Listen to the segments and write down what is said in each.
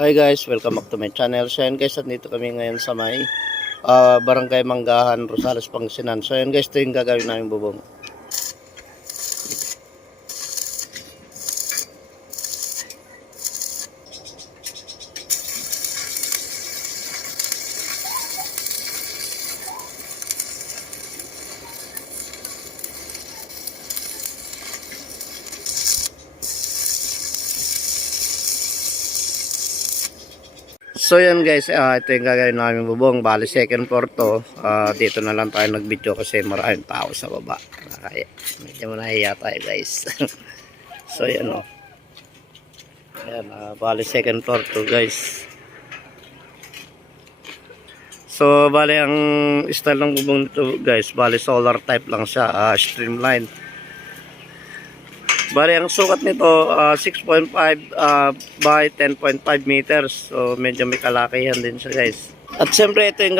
Hi guys, welcome back to my channel. So yun guys, nandito kami ngayon sa may Barangay Manggahan, Rosales, Pangasinan. So yun guys, ito yung gagawin namin bubong. So yan guys, ito yung gagawin namin bubong. Bali second floor to. Dito na lang tayo nag-video kasi maraming tao sa baba. Kaya medyo nahiya tayo guys. So yan o. Ayan, bali second floor to guys. So bali ang style ng bubong nito guys, bali solar type lang siya, streamline. Bali ang sukat nito 6.5 by 10.5 meters. So medyo may kalakihan din siya guys. At siyempre ito yung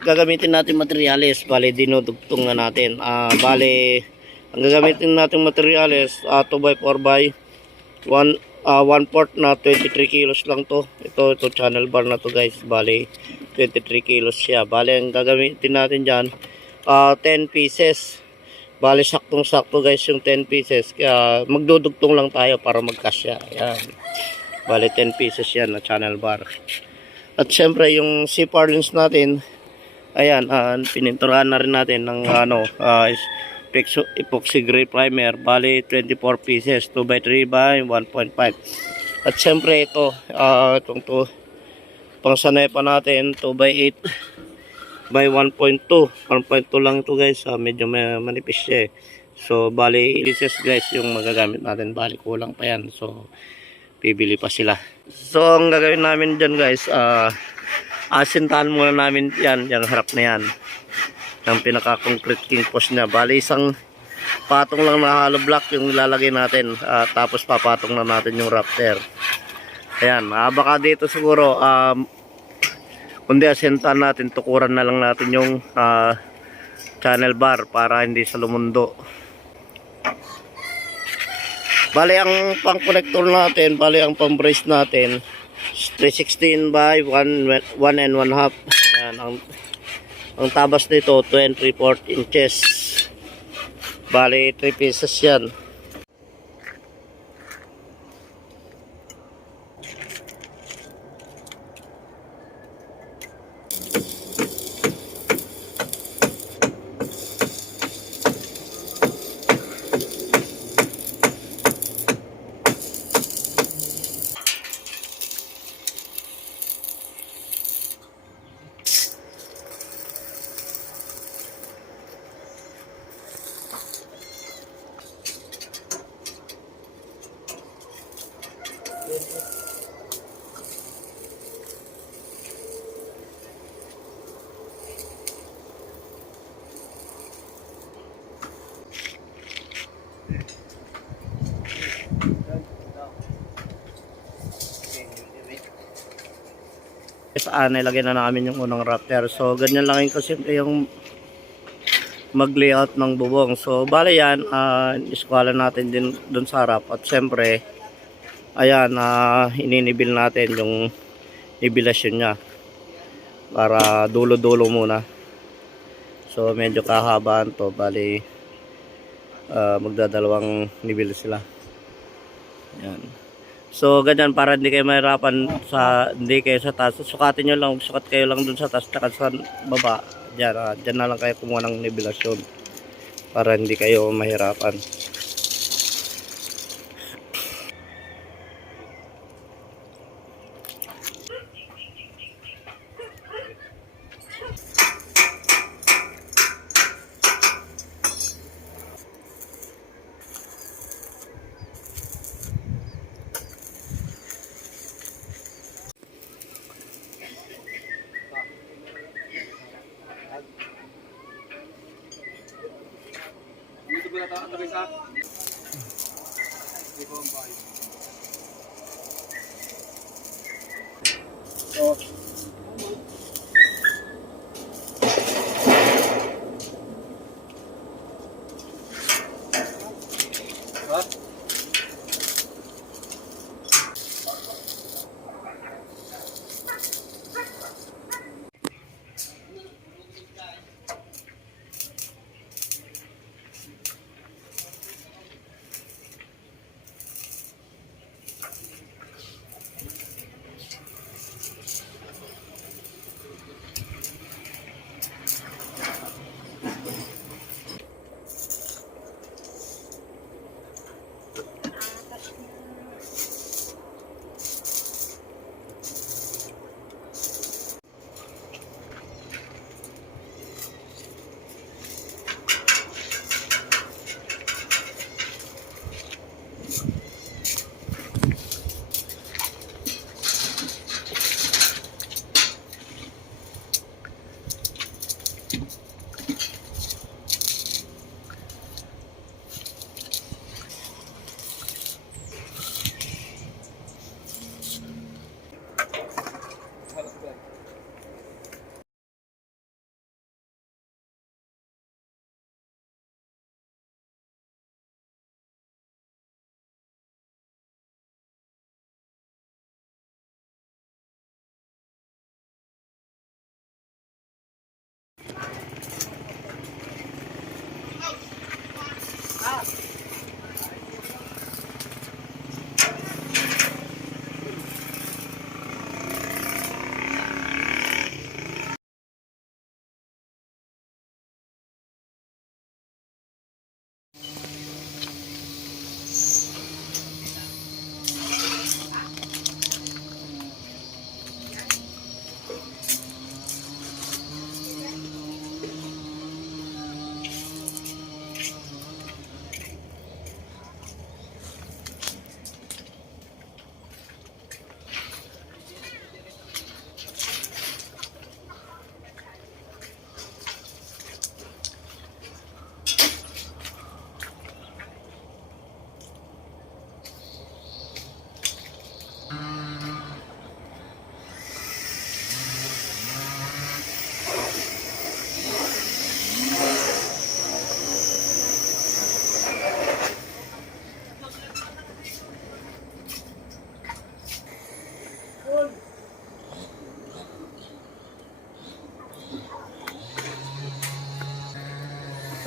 gagamitin natin materyales. Bali dinudugtong na natin. Bali ang gagamitin natin materyales 2 by 4 by 1/4 na 23 kilos lang to. Ito channel bar na to guys. Bali 23 kilos siya. Bali ang gagamitin natin dyan 10 pieces. Bali saktong sakto guys yung 10 pieces. Kaya magdudugtong lang tayo para magkasya. Ayan. Bali 10 pieces yan na channel bar. At syempre yung C-purlins natin, ayan, pininturahan na rin natin ng epoxy gray primer. Bali 24 pieces, 2 by 3 by 1.5. At syempre ito, itong to, pang sanay pa natin, 2 by 8 by 1.2. 1.2 lang ito guys, medyo manipis siya eh. So bali pieces guys yung magagamit natin. Bali kulang pa yan, so bibili pa sila. So ang gagawin namin dyan guys, asintahan muna namin yan, yung harap na yan, yung pinaka concrete king post nya. Bali isang patong lang na hollow block yung ilalagay natin, tapos papatong na natin yung rafter. Ayan, baka dito siguro kundi asintahan natin, tukuran na lang natin yung channel bar para hindi sa lumundo. Bali ang pang connector natin, bali ang pang brace natin 316 by 1 and 1/2. Ayan, ang tabas nito 2 3/4 inches. Bali 3 pieces yan. Nilagay na namin yung unang rafter. So ganyan lang yung kasimple yung mag-layout ng bubong. So bale yan, iskwala natin din dun sa harap. At siyempre ayan, ininibil natin yung nibilasyon nya para dulo-dulo muna. So medyo kahabaan to. Bali magdadalawang nibil sila. Ayan. So ganyan, para hindi kayo mahirapan hindi kayo sa taas. Sukatin nyo lang, sukat kayo lang dun sa taas at sa baba. Diyan na lang kayo kumuha ng nivelasyon para hindi kayo mahirapan. So,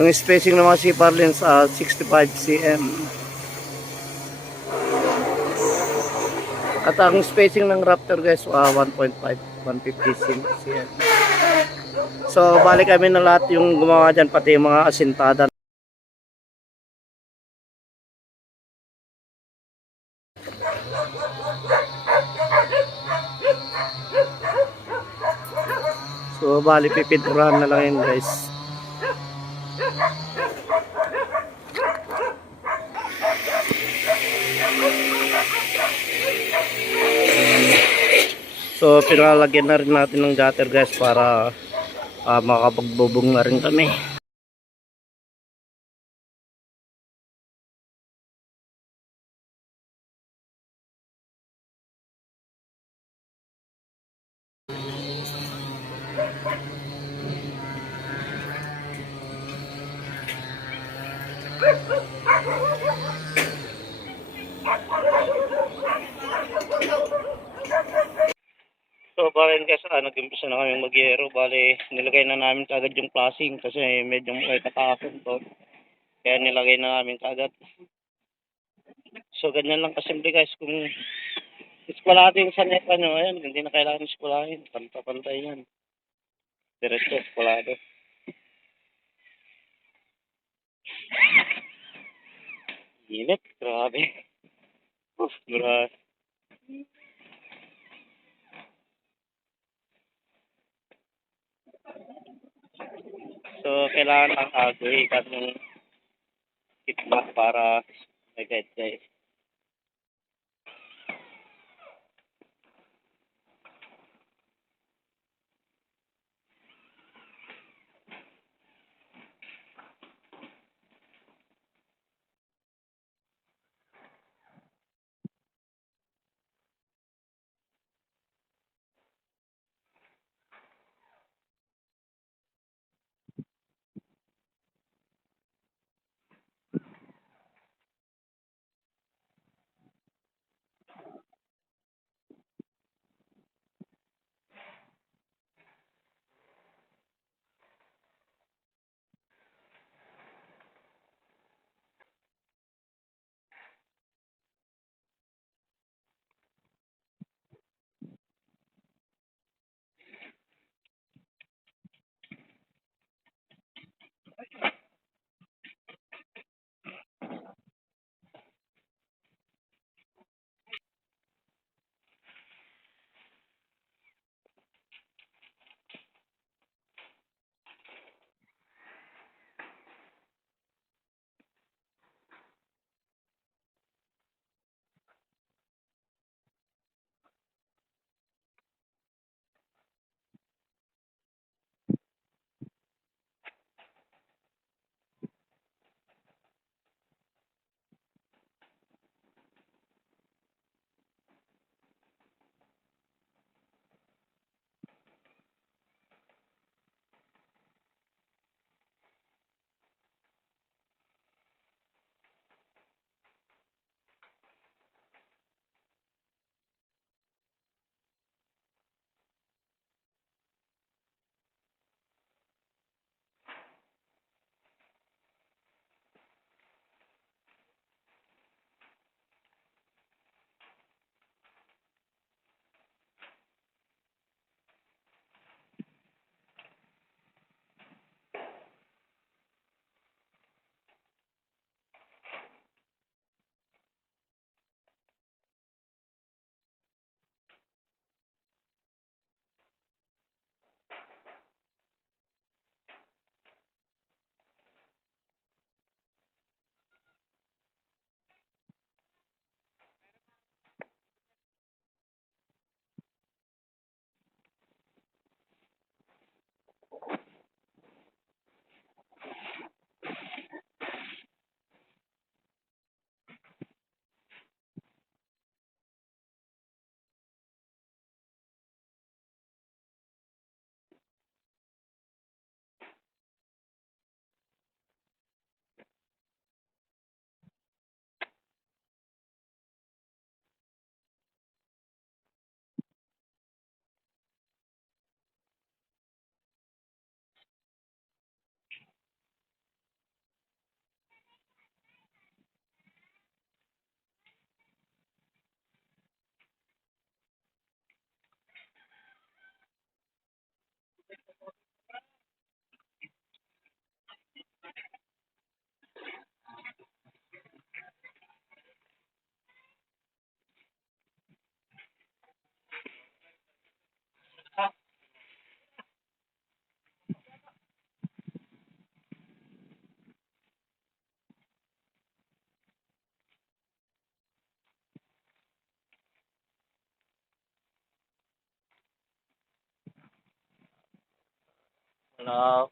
Ang spacing ng mga CFR lens 65 cm. At ang spacing ng Raptor guys 1.5 150 cm. So balik kami na lahat yung gumawa dyan, pati yung mga asintada. So bali pipinturahan na lang yun guys. So pinalalagyan na rin natin ng gutter guys para makapagbubong na rin kami. So bali guys, nag-umpisa na kami mag-yero. Bali nilagay na namin kagad yung flashing kasi medyo may katapon to. Kaya nilagay na namin kagad. So ganyan lang kasimple guys. Kung iskwalado yung sanepa nyo, ayan, hindi na kailangan iskwalahin. Pantay yan. Diretso iskwalado. Init, grabe. Grabe. So kailangan ang aguhitan ng kitmat para may guys. Hello.